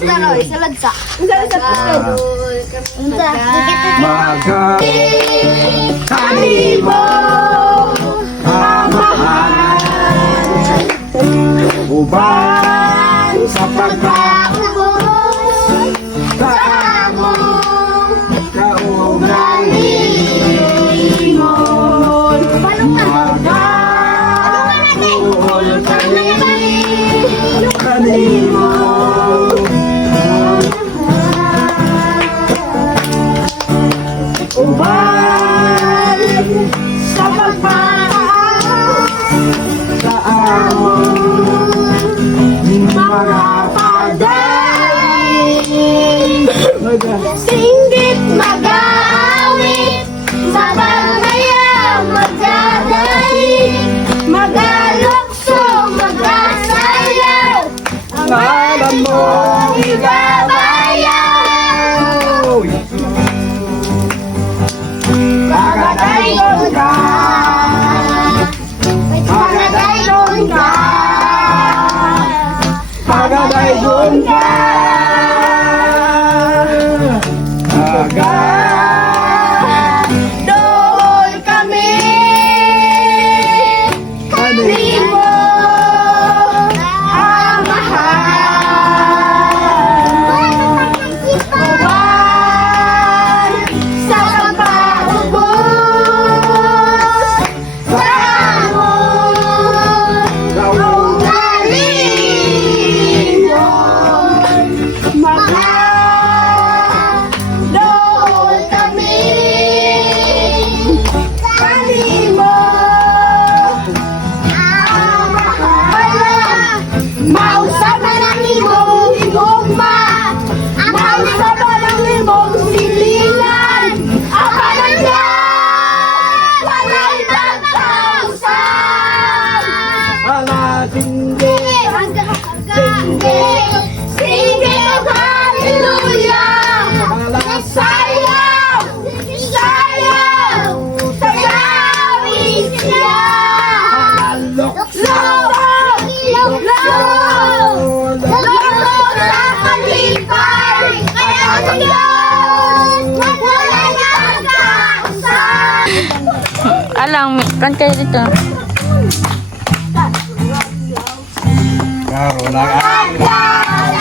Saladsa. Magkakali mo ang mahal. Uban sa pagkaubos sa among kaugalingon. Magkakul kanimo. Uban sa pagpaas sa among mga padaling. Singgit mag-aawit sa pangayang magdadaig, magalukso, magasayaw, ang Alam mo, igabayaw. Pagkakailan ka, pagkakailan ka, pagkakailan ka. Doon kami kanimo ang mahal. Uban sa pagpaubos sa among kaugalingon. Doon kami kanimo ang mahal. Mausapan ang imong igugma, mausapan ang imong silingan, ang panagyan, walay pagkausan. Alasindi, Sige ang hallelujah, sayaw, sayaw, sayawin siya. lukso, Loko sa kalipay, kaya ngayon, wala na pagkausan. Alang, kan kayo dito. karo lang ang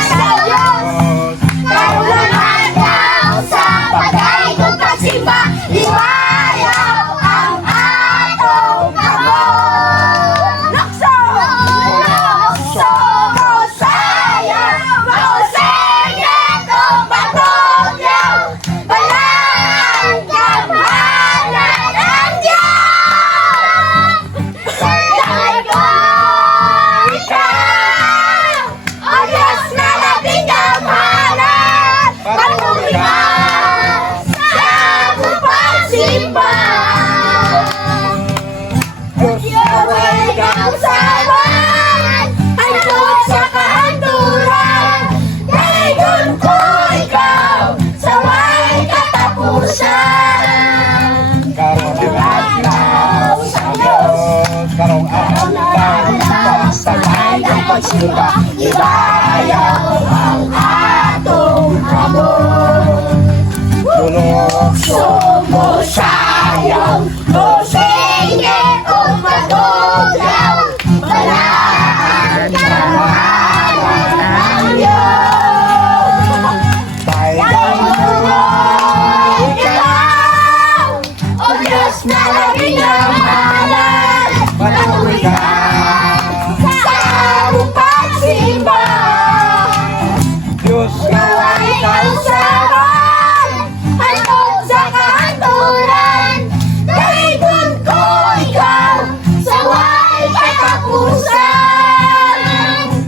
Sa Diyos, karulangan daw sa patay kong pasimba, liwayaw ang atong kamot. Lukso! Lukso! Mausaya! Mausaya kong patugyaw! Balaan kamhanan ng Diyos! Dahil ko ikaw, o Diyos na nating kamhanan, patuloy ka sa among pagsimba. Yahweh ikaw sa buwan, hantod sa kahanturan, dahigon ko ikaw sa way katapusan. karo lang sa Diyos, karong ang lang sa kanyang pagsimba, Ibayaw ang atong amor. lukso, Sumusayang, musingit kung matugyaw, balaan kamahalan ng Diyos. tayo Ikaw, o Diyos na laging namahalan, patuloy ka sa among pagsimba. Diyos Nawa ikaw sa buwan, hantod sa kahanturan, dahigon ko ikaw sa way katapusan.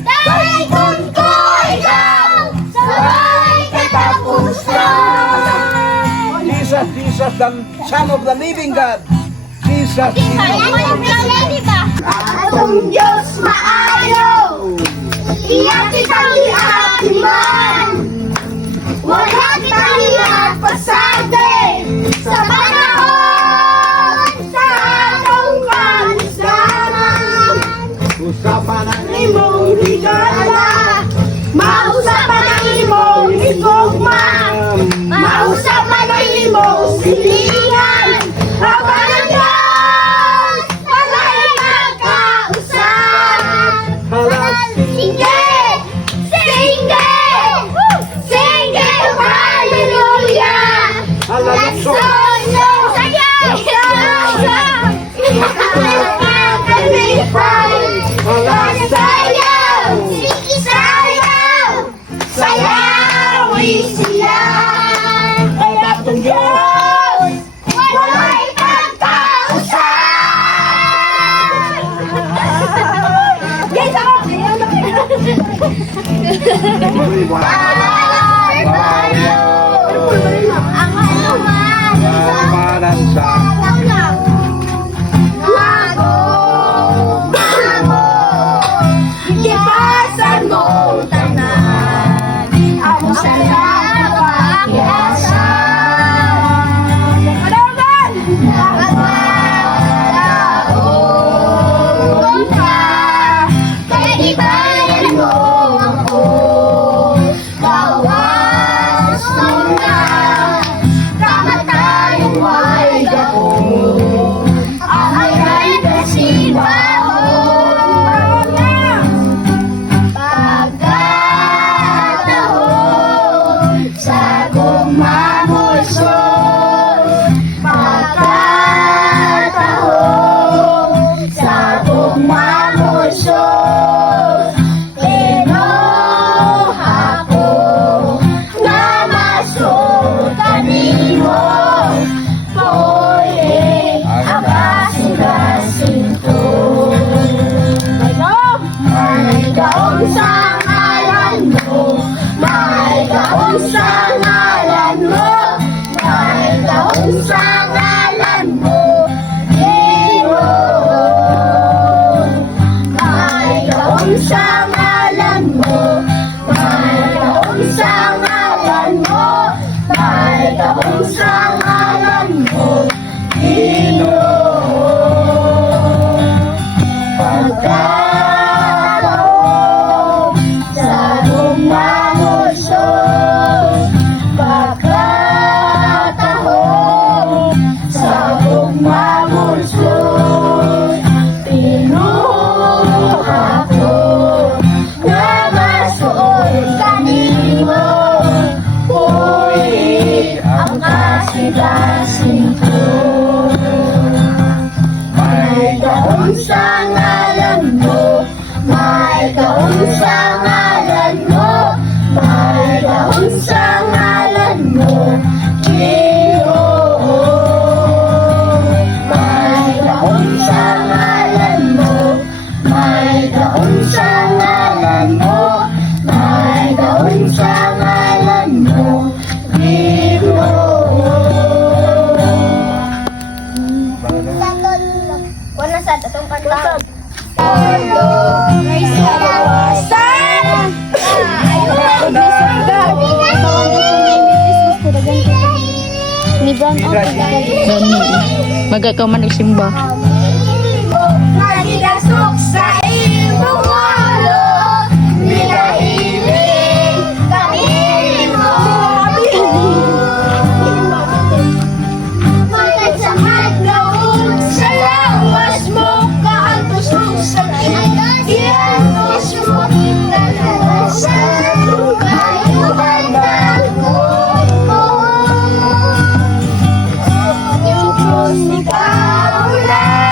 Dahigon ko ikaw sa way katapusan. Jesus, Jesus, the Son of the Living God. Jesus, Atong Diyos maayo, iyak kitang iatiman, wala kitang iat pasade, sa panahon sa atong kanisganan. usapan ang Imong higala, mausapan ang Sing it! Sing it! Sing it! Hallelujah! Let's go! Sayaw! Sayaw! Sayaw! Sayaw! Sayawi sila! Ay atong Diyos! Wala'y pagkausan! Guys, ako! Ang haluman Para sa Ibasan mo tanan ang sarap pakiasa. Malaman! Magpapalaon ka kay ibayan mo ako. Bawas mo na kamatayong may gahon. Ang ay kasibahon. Pagkatahon sa gumamulsol. Pagkatahon sa gumamulsol. Tinuha ko nga masukan mo. Puli ang kasing-kasing ko. May gaon sa ngalan mo, may gaon sa ngalan mo, may gaon sa ngalan mo, Ginoo. May gaon sa ngalan mo, may gaon sa ngalan mo, may gaon sa ngalan mo, Ginoo. Pagkatahon sa gumamulsol. Pagkatahon sa gumamulsol. Tinuha ko nga masuon kanimo. Puli ang kasing-kasing ko. May gaon sa ngalan mo, may gaon sa ngalan mo, may gaon sa ngalan mo, Ginoo. May gaon sa ngalan mo, may gaon sa ngalan mo, may gaon sa ngalan mo, Ginoo. Wala sa atong kanta. Ni Brown Magakaw man nagsimba. Nagigasok sa imong walo, nilahiling kanimo. Magkat sa hadlaon, sa lawas mo, kaantos mo sa iantos mo, nalasan, kayuhan ako. Yung krus ikaw lang.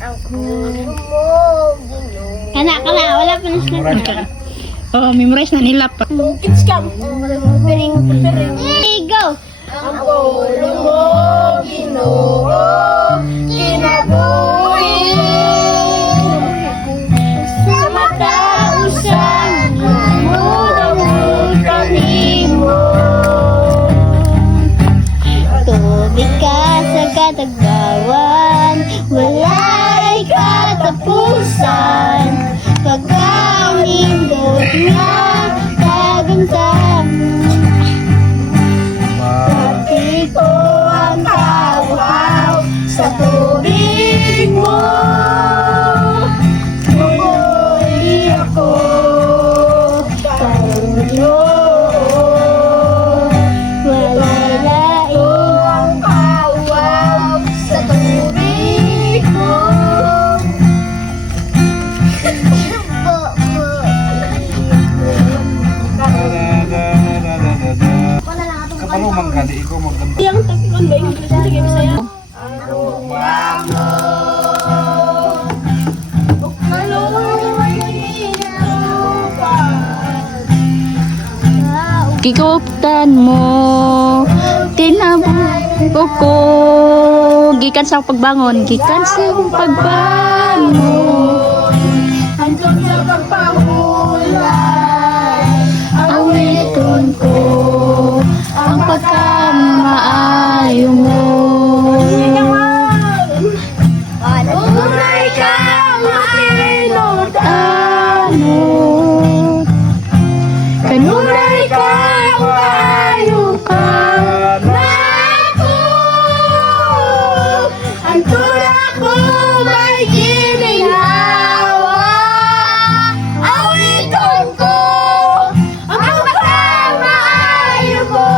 Ang puno mo, Ginoo. Anak ka na, wala pa na sila. Oo, memorize na nila pa. Kids come. Piring. Hey, go! Ang puno mo, Ginoo, kinabuhi. Sa matausan, mudamod kami mo. Tubig ka sa katagawan, wala'y katapusan. Pagkamindot nga, kaganda. Pati ko ang kawaw sa tubig mo. Bumuli ako, Panginoon. Wala'y laing Ang kawaw sa tubig mo. Kapalumang ka, di ikaw maganda. Yang takikon ba yung sige saya? Giguptan mo, tinabuko ko. Gikan sa pagbangon, gikan sa pagbangon. Hanggang sa pagpahulay, Awiton ko ang pagkamaayo mo. Tunay kang makinod Ano? Kanunay kang maayo ka. ako. Ang tulak ko may ginhawa. Awiton ko ang pagkamaayo mo.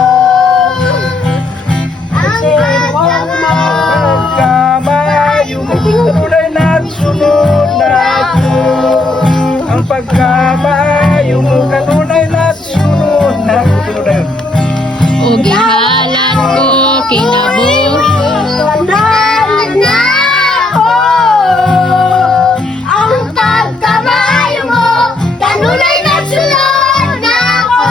Ang pagkamaayo Pagkamayo mo, tunay na sunod na ako. Ang pagkamayo mo, kanunay na sunod na ako. Sunod na yun. O gihalan ko kinabuhi. na ako. Ang pagkamayo mo, kanunay na sunod na ako.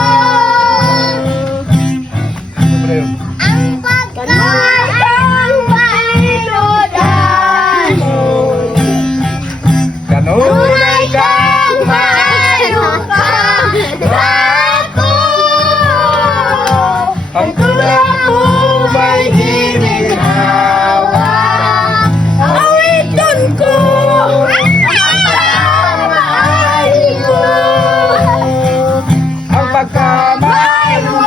Sunod na yun. Ang pagkamayo mainodan mo. Kanunay Kang maayo ka ako. ang tulak mo may Ginhawa, awiton ko ang pagkamaayo mo. ang pagkamayo Mayo mo,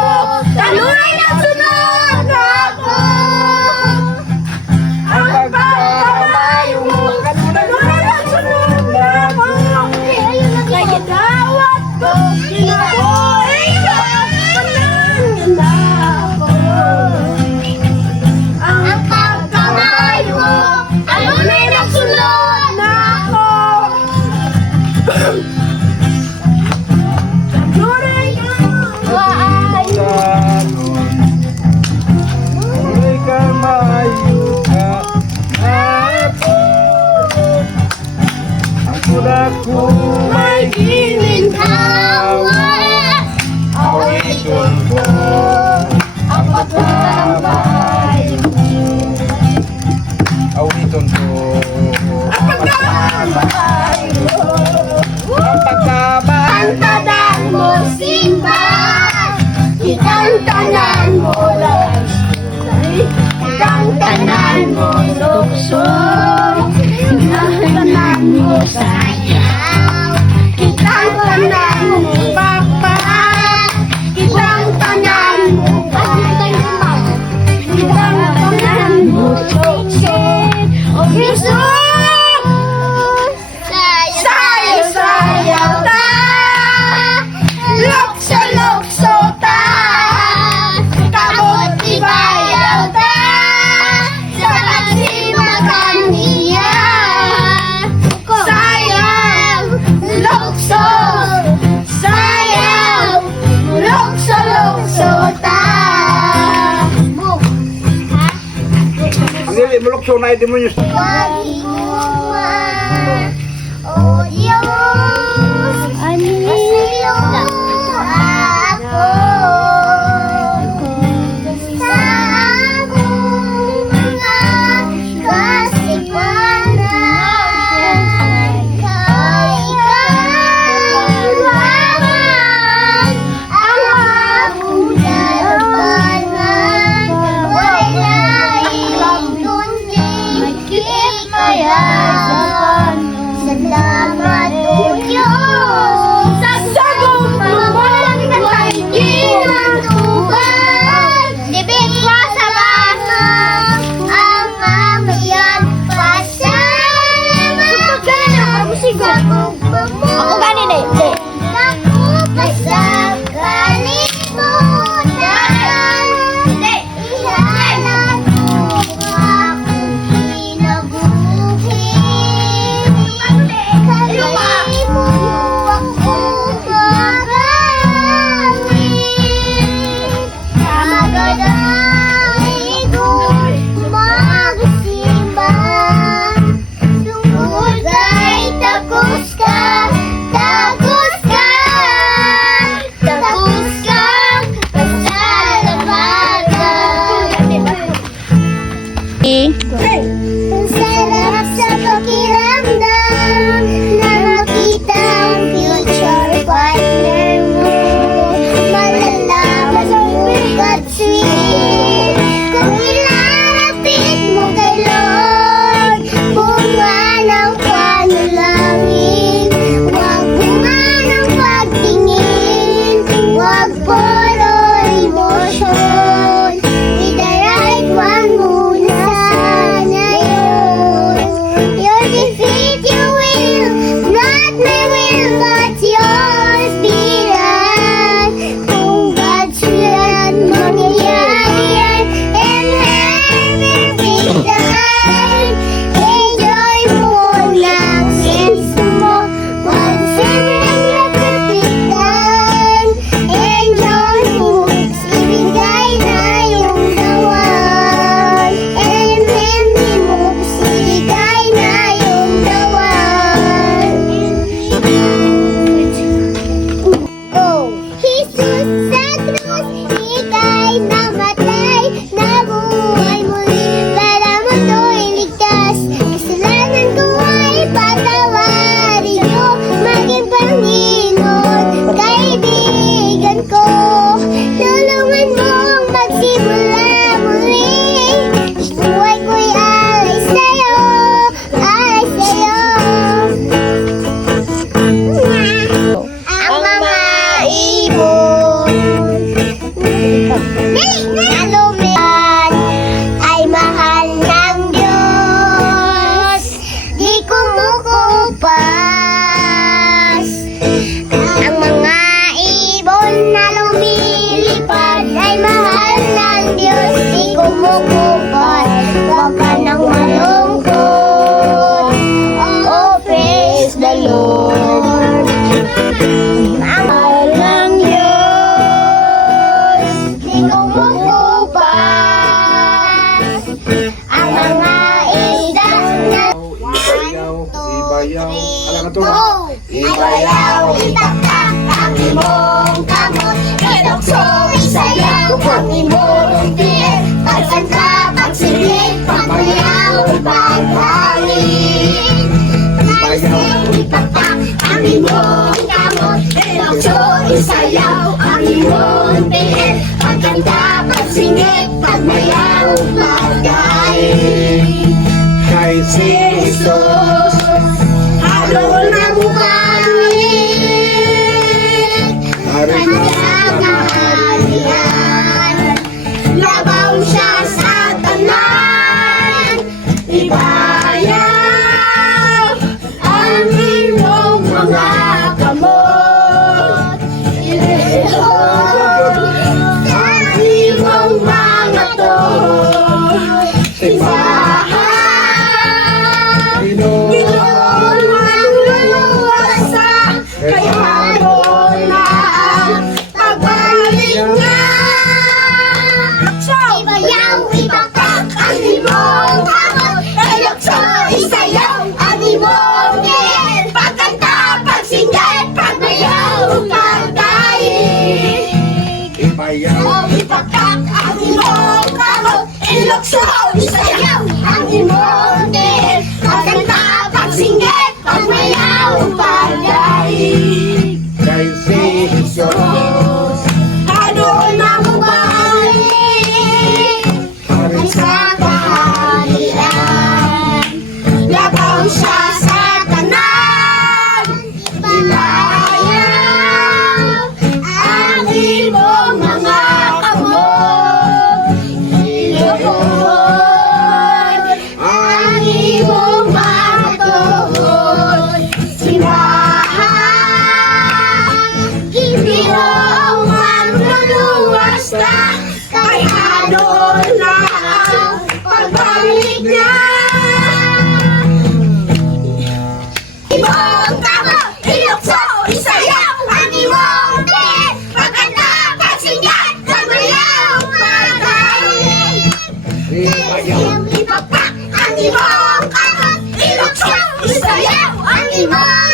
kanunay na sunod ako. Ang pagkamayo mo, kanunay na sunod ako. Kaya dawat ko, kinabuhi ka, panangin ako. Ang pagkamayo mo, kanunay na sunod ako. Kanunay ka, maayo. Tunay ka maayo ka ako. Ang tulak ko may Ginhawa, awiton ko. ang pagkamayo mo. Awiton ko. Ang pagkamayo mo. Ang pagkamayo Kantanan mo simba, ikantanan mo lang. Ikantanan mo lukso, ikantanan mo sayaw. Ikantanan mo papa, ikantanan mo papa. Ikantanan mo lukso, o Kristo. Sayaw ta, lukso ta, kabot ibayaw ta, sa pagsimakan niya. Sayaw, lukso ta. Dili, mulok so na, di mo yun. Wagi mo Ibayaw. Alam na to. Ibayaw, itaktak ang imong kamot. Ilokso, isayaw ang imong tiyan. Pagkanta, pagsigit, pagbayaw, paghalik. Ibayaw. Itaktak ang imong kamot. Ilokso, isayaw ang imong tiyan. Pagkanta, pagsigit, pagbayaw, paghalik. Kay si Jesus, halo na bukalik. Kanyang kaharian, labaw siya sa tanan. Ibayaw ang imong mga kamot. Ilihon ang imong mga tuhod. Simbahan, Ginoon ang luluwasa, kaya haron na ang pagbalik niya. Ibayaw, itaktak ang imong kamot. Ilokso, isayaw ang imong ngil. Pagkanta, pagsinggit, pagbayaw, pagdaig. Ibayaw. Itaktak ang imong kamot. Ilokso, isayaw ang imong ngil. Pagkanta, pagsinggit, pagbayaw, pagdaig. Kay si Jesus, halo na bumalik. Ang sa kaharian, labaw siya sa tanan. Ibayaw ang imong mga kamot. Ilihon ang imong mga tuhod. Simbahan, Ginoong ang luluwas na, kay hanon na ang pagbalik niya. Imong kamot, ilokso, isayaw ang imong din. Pagkanta, pagsinggit, pagbayaw, pagdaig. Ibayaw. Ipakpak ang imong kamot. Ilokso, isayaw ang imong